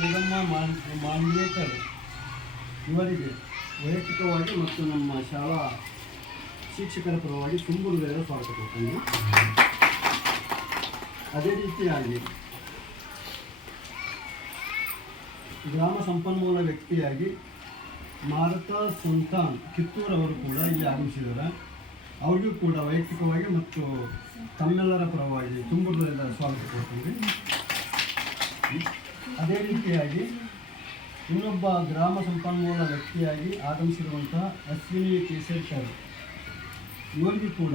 ಜಗಮ್ಮ ಮಾಂಡ್ಲೇಕರ್ ಇವರಿಗೆ ವೈಯಕ್ತಿಕವಾಗಿ ಮತ್ತು ನಮ್ಮ ಶಾಲಾ ಶಿಕ್ಷಕರ ಪರವಾಗಿ ತುಂಬ ಹೃದಯದ ಸ್ವಾಗತ ಕೊಡ್ತೀನಿ. ಅದೇ ರೀತಿಯಾಗಿ ಗ್ರಾಮ ಸಂಪನ್ಮೂಲ ವ್ಯಕ್ತಿಯಾಗಿ ಮಾರುತ ಸುಲ್ತಾನ್ ಕಿತ್ತೂರ್ ಅವರು ಕೂಡ ಇಲ್ಲಿ ಆಗಮಿಸಿದ್ದಾರೆ. ಅವರಿಗೂ ಕೂಡ ವೈಯಕ್ತಿಕವಾಗಿ ಮತ್ತು ತಮ್ಮೆಲ್ಲರ ಪರವಾಗಿ ತುಂಬ ಹೃದಯದ ಸ್ವಾಗತ ಕೊಡ್ತೀನಿ. ಅದೇ ರೀತಿಯಾಗಿ ಇನ್ನೊಬ್ಬ ಗ್ರಾಮ ಸಂಪನ್ಮೂಲ ವ್ಯಕ್ತಿಯಾಗಿ ಆಗಮಿಸಿರುವಂತಹ ಅಶ್ವಿನಿ ಕೇಸರ್ಕರ್ ಇವರಿಗೂ ಕೂಡ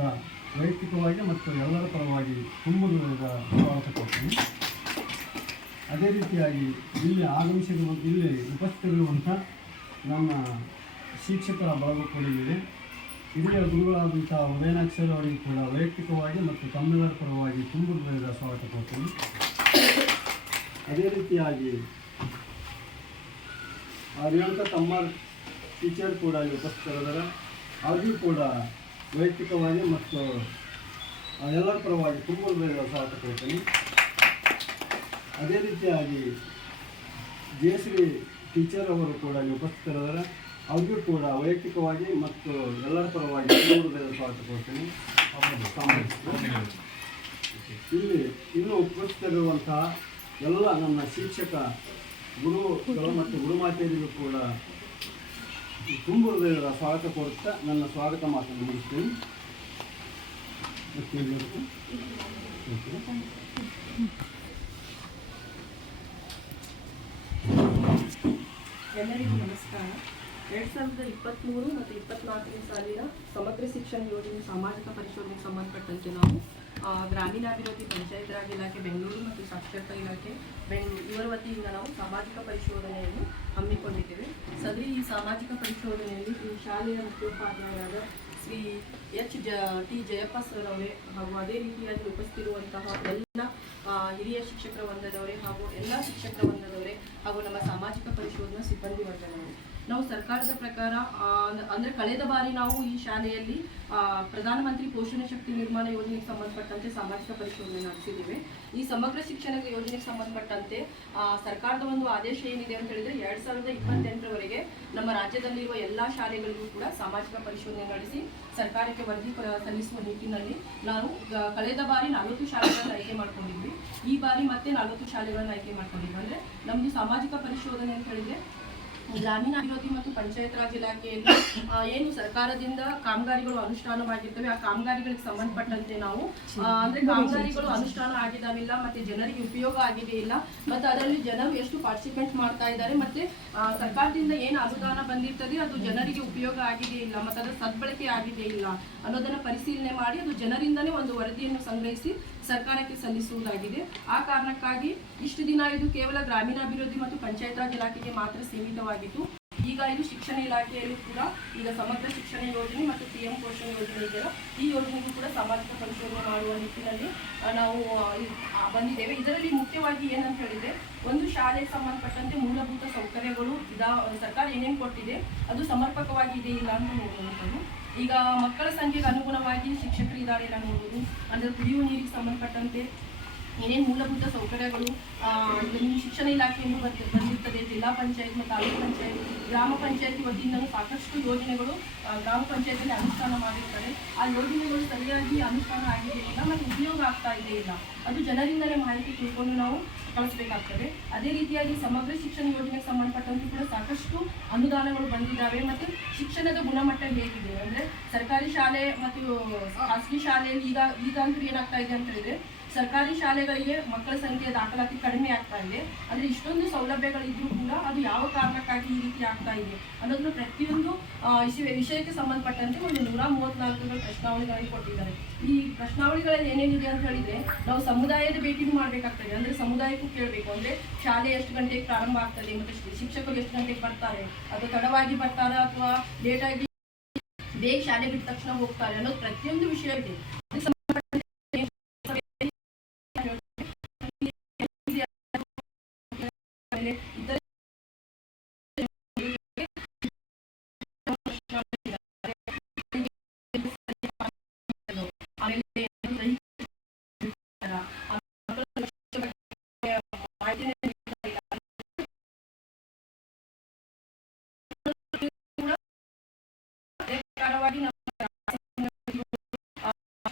ವೈಯಕ್ತಿಕವಾಗಿ ಮತ್ತು ಎಲ್ಲರ ಪರವಾಗಿ ತುಂಬ ಹೃದಯದ ಸ್ವಾಗತ ಕೊಡ್ತೀನಿ ಅದೇ ರೀತಿಯಾಗಿ ಇಲ್ಲಿ ಆಗಮಿಸಿರುವ, ಇಲ್ಲಿ ಉಪಸ್ಥಿತರಿರುವಂಥ ನಮ್ಮ ಶಿಕ್ಷಕರ ಬಳಗ ಕೂಡ ಇಲ್ಲಿದೆ ಹಿರಿಯ ಗುರುಗಳಾದಂಥ ಉದಯನಾಕ್ಷರ್ ಅವರಿಗೆ ಕೂಡ ವೈಯಕ್ತಿಕವಾಗಿ ಮತ್ತು ತಮ್ಮೆಲ್ಲರ ಪರವಾಗಿ ತುಂಬ ಹೃದಯದ ಸ್ವಾಗತ ಕೊಡ್ತೀನಿ ಅದೇ ರೀತಿಯಾಗಿ ರೇಣುಕ ತಮ್ಮ ಟೀಚರ್ ಕೂಡ ಇಲ್ಲಿ ಉಪಸ್ಥಿತರಿದ್ದಾರೆ. ಅವರಿಗೂ ಕೂಡ ವೈಯಕ್ತಿಕವಾಗಿ ಮತ್ತು ಎಲ್ಲರ ಪರವಾಗಿ ತುಂಬ ಹೃದಯದ ಸ್ವಾಗತ ಕೊಡ್ತೀನಿ. ಅದೇ ರೀತಿಯಾಗಿ ಜಯಶ್ರೀ ಟೀಚರ್ ಅವರು ಕೂಡ ಇಲ್ಲಿ ಉಪಸ್ಥಿತರಿದ್ದಾರೆ. ಅವ್ರಿಗೂ ಕೂಡ ವೈಯಕ್ತಿಕವಾಗಿ ಮತ್ತು ಎಲ್ಲರ ಪರವಾಗಿ ತುಂಬ ಹೃದಯದ ಸ್ವಾಗತ ಕೊಡ್ತೀನಿ. ಇಲ್ಲಿ ಇನ್ನೂ ಉಪಸ್ಥಿತರಿರುವಂತಹ ಎಲ್ಲ ನನ್ನ ಶಿಕ್ಷಕ ಗುರುಗಳು ಮತ್ತು ಗುರುಮಾತೆಯರಿಗೂ ಕೂಡ ತುಂಬ ಹೃದಯದ ಸ್ವಾಗತ ಕೊಡುತ್ತಾ ನನ್ನ ಸ್ವಾಗತ ಮಾತನ್ನು ಮುಗಿಸ್ತೀನಿ. ಎಲ್ಲರಿಗೂ ನಮಸ್ಕಾರ ಎರಡು ಸಾವಿರದ ಇಪ್ಪತ್ತ್ಮೂರು ಮತ್ತು ಇಪ್ಪತ್ನಾಲ್ಕನೇ ಸಾಲಿನ ಸಮಗ್ರ ಶಿಕ್ಷಣ ಯೋಜನೆ ಸಾಮಾಜಿಕ ಪರಿಶೋಧನೆಗೆ ಸಂಬಂಧಪಟ್ಟಂತೆ ನಾವು ಗ್ರಾಮೀಣಾಭಿವೃದ್ಧಿ ಪಂಚಾಯತ್ ರಾಜ್ ಇಲಾಖೆ, ಬೆಂಗಳೂರು ಮತ್ತು ಸಾಕ್ಷರತಾ ಇಲಾಖೆ ಬೆಂಗಳೂರು ಇವರ ವತಿಯಿಂದ ನಾವು ಸಾಮಾಜಿಕ ಪರಿಶೋಧನೆಯನ್ನು ಹಮ್ಮಿಕೊಂಡಿದ್ದೇವೆ. ಸದರಿ ಈ ಸಾಮಾಜಿಕ ಪರಿಶೋಧನೆಯಲ್ಲಿ ಈ ಶಾಲೆಯ ಮುಖ್ಯೋಪಾಧ್ಯಾಯರಾದ Shri H J, T Jayappa sir ಅವರೇ ಹಾಗೂ ಅದೇ ರೀತಿಯಾಗಿ ಉಪಸ್ಥಿತಿರುವಂತಹ ಎಲ್ಲ ಹಿರಿಯ ಶಿಕ್ಷಕರ ವರ್ಗದವರೇ ಹಾಗೂ ಎಲ್ಲ ಶಿಕ್ಷಕರ ವರ್ಗದವರೇ ಹಾಗೂ ನಮ್ಮ ಸಾಮಾಜಿಕ ಪರಿಶೋಧನಾ ಸಿಬ್ಬಂದಿ ವರ್ಗದವರು. ನಾವು ಸರ್ಕಾರದ ಪ್ರಕಾರ ಅಂದ್ರೆ ಕಳೆದ ಬಾರಿ ನಾವು ಈ ಶಾಲೆಯಲ್ಲಿ ಪ್ರಧಾನಮಂತ್ರಿ ಪೋಷಣ ಶಕ್ತಿ ನಿರ್ಮಾಣ ಯೋಜನೆಗೆ ಸಂಬಂಧಪಟ್ಟಂತೆ ಸಾಮಾಜಿಕ ಪರಿಶೋಧನೆ ನಡೆಸಿದ್ದೇವೆ. ಈ ಸಮಗ್ರ ಶಿಕ್ಷಣ ಯೋಜನೆಗೆ ಸಂಬಂಧಪಟ್ಟಂತೆ ಸರ್ಕಾರದ ಒಂದು ಆದೇಶ ಏನಿದೆ ಅಂತ ಹೇಳಿದ್ರೆ, ಎರಡ್ ಸಾವಿರದ ಇಪ್ಪತ್ತೆಂಟರವರೆಗೆ ನಮ್ಮ ರಾಜ್ಯದಲ್ಲಿರುವ ಎಲ್ಲಾ ಶಾಲೆಗಳಿಗೂ ಕೂಡ ಸಾಮಾಜಿಕ ಪರಿಶೋಧನೆ ನಡೆಸಿ, ಸರ್ಕಾರಕ್ಕೆ ವರದಿ ಸಲ್ಲಿಸುವ ನಿಟ್ಟಿನಲ್ಲಿ ನಾವು ಕಳೆದ ಬಾರಿ ನಲವತ್ತು ಶಾಲೆಗಳನ್ನು ಆಯ್ಕೆ ಮಾಡ್ಕೊಂಡಿದ್ವಿ. ಈ ಬಾರಿ ಮತ್ತೆ ನಲವತ್ತು ಶಾಲೆಗಳನ್ನು ಆಯ್ಕೆ ಮಾಡ್ಕೊಂಡಿದ್ವಿ. ಅಂದ್ರೆ ನಮ್ದು ಸಾಮಾಜಿಕ ಪರಿಶೋಧನೆ ಅಂತ ಹೇಳಿದ್ರೆ ಗ್ರಾಮೀಣಾಭಿವೃದ್ಧಿ ಮತ್ತು ಪಂಚಾಯತ್ ರಾಜ್ ಇಲಾಖೆಯಲ್ಲಿ ಏನು ಸರ್ಕಾರದಿಂದ ಕಾಮಗಾರಿಗಳು ಅನುಷ್ಠಾನವಾಗಿರ್ತವೆ, ಆ ಕಾಮಗಾರಿಗಳಿಗೆ ಸಂಬಂಧಪಟ್ಟಂತೆ ನಾವು ಅಂದ್ರೆ ಕಾಮಗಾರಿಗಳು ಅನುಷ್ಠಾನ ಆಗಿದಾವಿಲ್ಲ, ಮತ್ತೆ ಜನರಿಗೆ ಉಪಯೋಗ ಆಗಿದೆ ಇಲ್ಲ, ಮತ್ತೆ ಅದರಲ್ಲಿ ಜನರು ಎಷ್ಟು ಪಾರ್ಟಿಸಿಪೇಟ್ ಮಾಡ್ತಾ ಇದ್ದಾರೆ, ಮತ್ತೆ ಸರ್ಕಾರದಿಂದ ಏನು ಅನುದಾನ ಬಂದಿರ್ತದೆ, ಅದು ಜನರಿಗೆ ಉಪಯೋಗ ಆಗಿದೆ ಇಲ್ಲ, ಮತ್ತೆ ಅದರ ಸದ್ಬಳಕೆ ಆಗಿದೆ ಇಲ್ಲ ಅನ್ನೋದನ್ನ ಪರಿಶೀಲನೆ ಮಾಡಿ ಅದು ಜನರಿಂದನೇ ಒಂದು ವರದಿಯನ್ನು ಸಂಗ್ರಹಿಸಿ ಸರ್ಕಾರಕ್ಕೆ ಸಲ್ಲಿಸುವುದಾಗಿದೆ. ಆ ಕಾರಣಕ್ಕಾಗಿ ಇಷ್ಟು ದಿನ ಇದು ಕೇವಲ ಗ್ರಾಮೀಣಾಭಿವೃದ್ಧಿ ಮತ್ತು ಪಂಚಾಯತ್ ರಾಜ್ ಇಲಾಖೆಗೆ ಮಾತ್ರ ಸೀಮಿತವಾಗಿತ್ತು. ಈಗ ಇದು ಶಿಕ್ಷಣ ಇಲಾಖೆಯಲ್ಲೂ ಕೂಡ ಈಗ ಸಮಗ್ರ ಶಿಕ್ಷಣ ಯೋಜನೆ ಮತ್ತು ಪಿ ಎಂ ಪೋಷಣ ಯೋಜನೆ ಇದೆಯಲ್ಲ ಈ ಯೋಜನೆಗೂ ಕೂಡ ಸಾಮಾಜಿಕ ಪರಿಶೋಧನೆ ಮಾಡುವ ನಿಟ್ಟಿನಲ್ಲಿ ನಾವು ಬಂದಿದ್ದೇವೆ. ಇದರಲ್ಲಿ ಮುಖ್ಯವಾಗಿ ಏನಂತ ಹೇಳಿದ್ರೆ, ಒಂದು ಶಾಲೆಗೆ ಸಂಬಂಧಪಟ್ಟಂತೆ ಮೂಲಭೂತ ಸೌಕರ್ಯಗಳು ಇದಾ, ಸರ್ಕಾರ ಏನೇನು ಕೊಟ್ಟಿದೆ, ಅದು ಸಮರ್ಪಕವಾಗಿ ಇದೆ ಇಲ್ಲ ಅಂತ ನೋಡುವಂಥದ್ದು ಈಗ ಮಕ್ಕಳ ಸಂಖ್ಯೆಗೆ ಅನುಗುಣವಾಗಿ ಶಿಕ್ಷಕರು ಇದ್ದಾರೆ ಇಲ್ಲ ನೋಡೋದು ಅಂದರೆ ಕುಡಿಯುವ ನೀರಿಗೆ ಸಂಬಂಧಪಟ್ಟಂತೆ ಏನೇನು ಮೂಲಭೂತ ಸೌಕರ್ಯಗಳು ನಿಮ್ಮ ಶಿಕ್ಷಣ ಇಲಾಖೆಯಿಂದ ಬರ್ತಿ- ಬಂದಿರ್ತದೆ, ಜಿಲ್ಲಾ ಪಂಚಾಯತ್ ಮತ್ತು ತಾಲೂಕು ಪಂಚಾಯತ್, ಗ್ರಾಮ ಪಂಚಾಯತಿ ವತಿಯಿಂದಲೂ ಸಾಕಷ್ಟು ಯೋಜನೆಗಳು ಗ್ರಾಮ ಪಂಚಾಯತಿಯಲ್ಲಿ ಅನುಷ್ಠಾನ ಮಾಡಿರ್ತಾರೆ. ಆ ಯೋಜನೆಗಳು ಸರಿಯಾಗಿ ಅನುಷ್ಠಾನ ಆಗಿದೆ ಇಲ್ಲ ಮತ್ತು ಉಪಯೋಗ ಆಗ್ತಾ ಇದೆ ಇಲ್ಲ, ಅದು ಜನರಿಂದಲೇ ಮಾಹಿತಿ ತಿಳ್ಕೊಂಡು ನಾವು ಕಳಿಸ್ಬೇಕಾಗ್ತದೆ. ಅದೇ ರೀತಿಯಾಗಿ ಸಮಗ್ರ ಶಿಕ್ಷಣ ಯೋಜನೆಗೆ ಸಂಬಂಧಪಟ್ಟಂತೆ ಕೂಡ ಸಾಕಷ್ಟು ಅನುದಾನಗಳು ಬಂದಿದ್ದಾವೆ ಮತ್ತು ಶಿಕ್ಷಣದ ಗುಣಮಟ್ಟ ಹೇಗಿದೆ ಅಂದ್ರೆ ಸರ್ಕಾರಿ ಶಾಲೆ ಮತ್ತು ಖಾಸಗಿ ಶಾಲೆಯಲ್ಲಿ ಈಗ ಈಗ ಅಂತೂ ಏನಾಗ್ತಾ ಇದೆ ಅಂತ ಹೇಳಿದ್ರೆ ಸರ್ಕಾರಿ ಶಾಲೆಗಳಿಗೆ ಮಕ್ಕಳ ಸಂಖ್ಯೆ ದಾಖಲಾತಿ ಕಡಿಮೆ ಆಗ್ತಾ ಇದೆ. ಅಂದ್ರೆ ಇಷ್ಟೊಂದು ಸೌಲಭ್ಯಗಳಿದ್ರು ಕೂಡ ಅದು ಯಾವ ಕಾರಣಕ್ಕಾಗಿ ಈ ರೀತಿ ಆಗ್ತಾ ಇದೆ ಅನ್ನೋದನ್ನು ಪ್ರತಿಯೊಂದು ವಿಷಯಕ್ಕೆ ಸಂಬಂಧಪಟ್ಟಂತೆ ಒಂದು ನೂರ ಮೂವತ್ನಾಲ್ಕು ಪ್ರಶ್ನಾವಳಿಗಳನ್ನು ಕೊಟ್ಟಿದ್ದಾರೆ. ಈ ಪ್ರಶ್ನಾವಳಿಗಳಲ್ಲಿ ಏನೇನಿದೆ ಅಂತ ಹೇಳಿದ್ರೆ, ನಾವು ಸಮುದಾಯದ ಭೇಟಿನೂ ಮಾಡ್ಬೇಕಾಗ್ತದೆ. ಅಂದ್ರೆ ಸಮುದಾಯಕ್ಕೂ ಕೇಳಬೇಕು. ಅಂದ್ರೆ ಶಾಲೆ ಎಷ್ಟು ಗಂಟೆಗೆ ಪ್ರಾರಂಭ ಆಗ್ತದೆ ಮತ್ತೆ ಶಿಕ್ಷಕರು ಎಷ್ಟು ಗಂಟೆಗೆ ಬರ್ತಾರೆ, ಅದು ತಡವಾಗಿ ಬರ್ತಾರಾ ಅಥವಾ ಲೇಟಾಗಿ ಬೇಗ ಶಾಲೆ ಬಿಟ್ಟ ತಕ್ಷಣ ಹೋಗ್ತಾರೆ ಅನ್ನೋದು ಪ್ರತಿಯೊಂದು ವಿಷಯ ಇದೆ.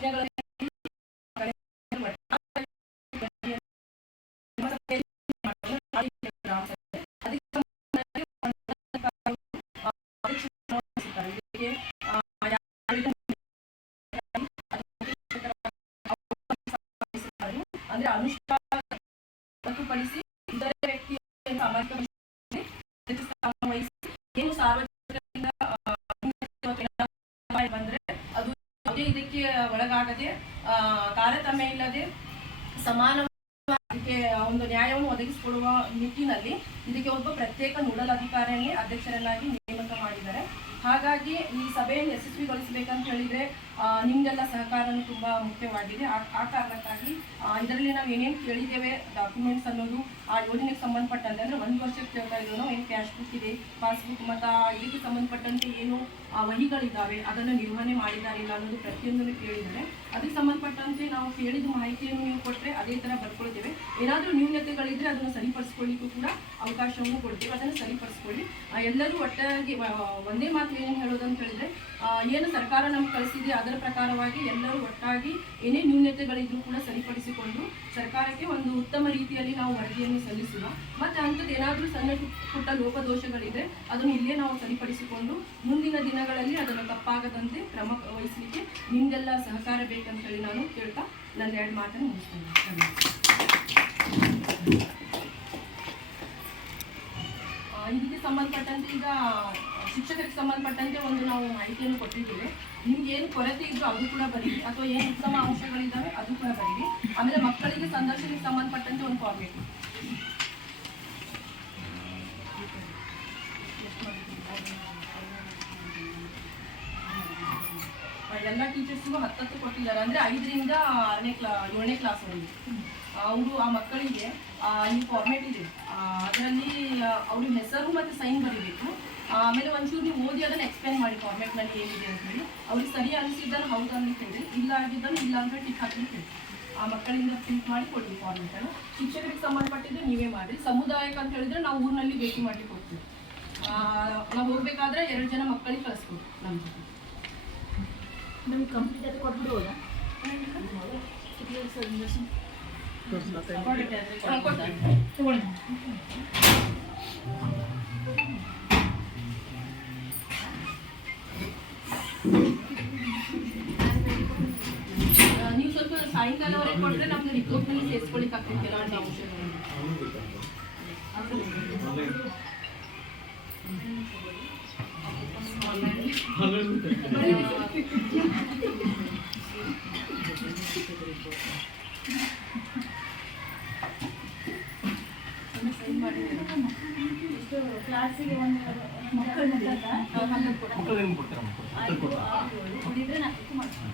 ಪ್ರಶ್ನೆಗಳನ್ನು ಅಂದ್ರೆ ವ್ಯಕ್ತಿಯ ಸಾಮಾಜಿಕ ಏನು ಸಾರ್ವಜನಿಕರಿಂದ ಆ, ಬಂದ್ರೆ ಅದು ಯಾವುದೇ ಇದಕ್ಕೆ ಒಳಗಾಗದೆ ಆ, ತಾರತಮ್ಯ ಇಲ್ಲದೆ ಸಮಾನ ಅದಕ್ಕೆ ಒಂದು ನ್ಯಾಯವನ್ನು ಒದಗಿಸಿಕೊಡುವ ನಿಟ್ಟಿನಲ್ಲಿ ಇದಕ್ಕೆ ಒಬ್ಬ ಪ್ರತ್ಯೇಕ ನೋಡಲ್ ಅಧಿಕಾರಿಯನ್ನೇ ಅಧ್ಯಕ್ಷರನ್ನಾಗಿ ನೇಮಕ ಮಾಡಿದ್ದಾರೆ. ಹಾಗಾಗಿ ಈ ಸಭೆಯನ್ನು ಯಶಸ್ವಿಗೊಳಿಸಬೇಕಂತ ಹೇಳಿದ್ರೆ ನಿಮ್ದೆಲ್ಲ ಸಹಕಾರನೂ ತುಂಬಾ ಮುಖ್ಯವಾಗಿದೆ. ಆ ಕಾರಣಕ್ಕಾಗಿ ಇದರಲ್ಲಿ ನಾವು ಏನೇನು ಕೇಳಿದ್ದೇವೆ ಡಾಕ್ಯುಮೆಂಟ್ಸ್ ಅನ್ನೋದು ಆ ಯೋಜನೆಗೆ ಸಂಬಂಧಪಟ್ಟಂತೆ ಅಂದ್ರೆ ಒಂದು ವರ್ಷಕ್ಕೆ ಕೇಳ್ತಾ ಇದ್ರು ಏನು ಕ್ಯಾಶ್ ಬುಕ್ ಇದೆ ಪಾಸ್ಬುಕ್ ಮತ್ತು ಇದಕ್ಕೆ ಸಂಬಂಧಪಟ್ಟಂತೆ ಏನು ಆ, ವಹಿಗಳಿದ್ದಾವೆ ಅದನ್ನು ನಿರ್ವಹಣೆ ಮಾಡಿದ್ದಾರೆ ಇಲ್ಲ ಅನ್ನೋದು ಪ್ರತಿಯೊಂದನ್ನು ಕೇಳಿದ್ದಾರೆ. ಅದಕ್ಕೆ ಸಂಬಂಧಪಟ್ಟಂತೆ ನಾವು ಕೇಳಿದ ಮಾಹಿತಿಯನ್ನು ನೀವು ಕೊಟ್ಟರೆ ಅದೇ ಥರ ಬರ್ಕೊಳ್ತೇವೆ. ಏನಾದರೂ ನ್ಯೂನತೆಗಳಿದ್ರೆ ಅದನ್ನು ಸರಿಪಡಿಸ್ಕೊಳ್ಳಿಕ್ಕೂ ಕೂಡ ಅವಕಾಶವನ್ನು ಕೊಡ್ತೇವೆ. ಅದನ್ನು ಸರಿಪಡಿಸ್ಕೊಳ್ಳಿ. ಎಲ್ಲರೂ ಒಟ್ಟಾಗಿ ಒಂದೇ ಮಾತು ಏನು ಹೇಳೋದು ಅಂತ ಹೇಳಿದ್ರೆ ಏನು ಸರ್ಕಾರ ನಮ್ಗೆ ಕಳಿಸಿದೆ ಅದರ ಪ್ರಕಾರವಾಗಿ ಎಲ್ಲರೂ ಒಟ್ಟಾಗಿ ಏನೇ ನ್ಯೂನ್ಯತೆಗಳಿದ್ರೂ ಕೂಡ ಸರಿಪಡಿಸಿಕೊಂಡು ಸರ್ಕಾರಕ್ಕೆ ಒಂದು ಉತ್ತಮ ರೀತಿಯಲ್ಲಿ ನಾವು ವರದಿಯನ್ನು ಸಲ್ಲಿಸುವ. ಮತ್ತೆ ಅಂಥದ್ದು ಏನಾದರೂ ಸಣ್ಣ ಪುಟ್ಟ ಲೋಪದೋಷಗಳಿದೆ ಅದನ್ನು ಇಲ್ಲೇ ನಾವು ಸರಿಪಡಿಸಿಕೊಂಡು ಮುಂದಿನ ದಿನಗಳಲ್ಲಿ ಅದನ್ನು ತಪ್ಪಾಗದಂತೆ ಕ್ರಮ ವಹಿಸಲಿಕ್ಕೆ ನಿಮ್ದೆಲ್ಲ ಸಹಕಾರ ಬೇಕಂತ ಹೇಳಿ ನಾನು ಕೇಳ್ತಾ ನನ್ನ ಎರಡು ಮಾತನ್ನು ಮುಗಿಸ್ತೇನೆ. ಇದಕ್ಕೆ ಸಂಬಂಧಪಟ್ಟಂತೆ ಈಗ ಶಿಕ್ಷಕರಿಗೆ ಸಂಬಂಧಪಟ್ಟಂತೆ ಒಂದು ನಾವು ಮಾಹಿತಿಯನ್ನು ಕೊಟ್ಟಿದ್ದೇವೆ. ನಿಮ್ಗೆ ಏನು ಕೊರತೆ ಇದ್ರು ಅದು ಕೂಡ ಬರೀರಿ. ಅಥವಾ ಏನು ಉತ್ತಮ ಅಂಶಗಳಿದ್ದಾವೆ ಅದು ಕೂಡ ಬರೀರಿ. ಆಮೇಲೆ ಮಕ್ಕಳಿಗೆ ಸಂದರ್ಶನಕ್ಕೆ ಸಂಬಂಧಪಟ್ಟಂತೆ ಒಂದು ಫಾರ್ಮೇಟ್ ಎಲ್ಲ ಟೀಚರ್ಸ್ಗೂ ಹತ್ತತ್ತು ಕೊಟ್ಟಿದ್ದಾರೆ. ಅಂದ್ರೆ ಐದರಿಂದ ಆರನೇ ಕ್ಲಾ ಏಳನೇ ಕ್ಲಾಸ್ವರೆಗೆ ಅವರು ಆ ಮಕ್ಕಳಿಗೆ ಈ ಫಾರ್ಮೇಟ್ ಇದೆ. ಅದರಲ್ಲಿ ಅವ್ರ ಹೆಸರು ಮತ್ತು ಸೈನ್ ಬರೀಬೇಕು. ಆಮೇಲೆ ಒಂಚೂರು ನೀವು ಓದಿ ಅದನ್ನು ಎಕ್ಸ್ಪ್ಲೇನ್ ಮಾಡಿ ಫಾರ್ಮೇಟ್ನಲ್ಲಿ ಏನಿದೆ ಅಂತ ಹೇಳಿ. ಅವ್ರಿಗೆ ಸರಿ ಅನಿಸಿದ್ದನ್ನು ಹೌದು ಅಂತ ಹೇಳಿ. ಇಲ್ಲ ಆಗಿದ್ದನ್ನು ಇಲ್ಲ ಅಂತ ಟಿಕ್ ಹಾಕಿ ಹೇಳಿ. ಆ ಮಕ್ಕಳಿಂದ ಪ್ರಿಂಟ್ ಮಾಡಿ ಕೊಡಿ ಫಾರ್ಮೇಟನ್ನು ಶಿಕ್ಷಕರಿಗೆ ಸಂಬಂಧಪಟ್ಟಿದ್ದು ನೀವೇ ಮಾಡಿ ಸಮುದಾಯಕ್ಕೆ ಅಂತ ಹೇಳಿದ್ರೆ ನಾವು ಊರಿನಲ್ಲಿ ಭೇಟಿ ಮಾಡಿ ಕೊಡ್ತೀವಿ. ನಾವು ಹೋಗ್ಬೇಕಾದ್ರೆ ಎರಡು ಜನ ಮಕ್ಕಳಿಗೆ ಕಳಿಸ್ಬೋದು ನಮ್ಮ ಜೊತೆ. ನಮ್ಗೆ ಕಂಪ್ಲೀಟ್ ಕೊಟ್ಬಿಡ್ಬೋದಾ ಕೊಡ್ತೀನಿ. ಆ, ನೀವು ಸ್ವಲ್ಪ ಸಾಯಂಕಾಲವರೆಗೆ ಕೊಟ್ಟರೆ ನಮ್ದು ರಿಪೋರ್ಟ್ನಲ್ಲಿ ಸೇರಿಸ್ಕೊಳ್ಳಿಕ್ಕೆ ಆಗ್ತದೆ ಕೆಲವೊಂದು ಅಂಶಗಳನ್ನು ಕ್ಲಾಸಿಗೆ ಒಂದು ಮಕ್ಕಳು ಮಕ್ಕಳೇನು ಕೊಡ್ತಾರೆ ಮಕ್ಕಳು? ಕುಡಿದ್ರೆ ನಾಲ್ಕು ಮಾಡ್ತೀನಿ.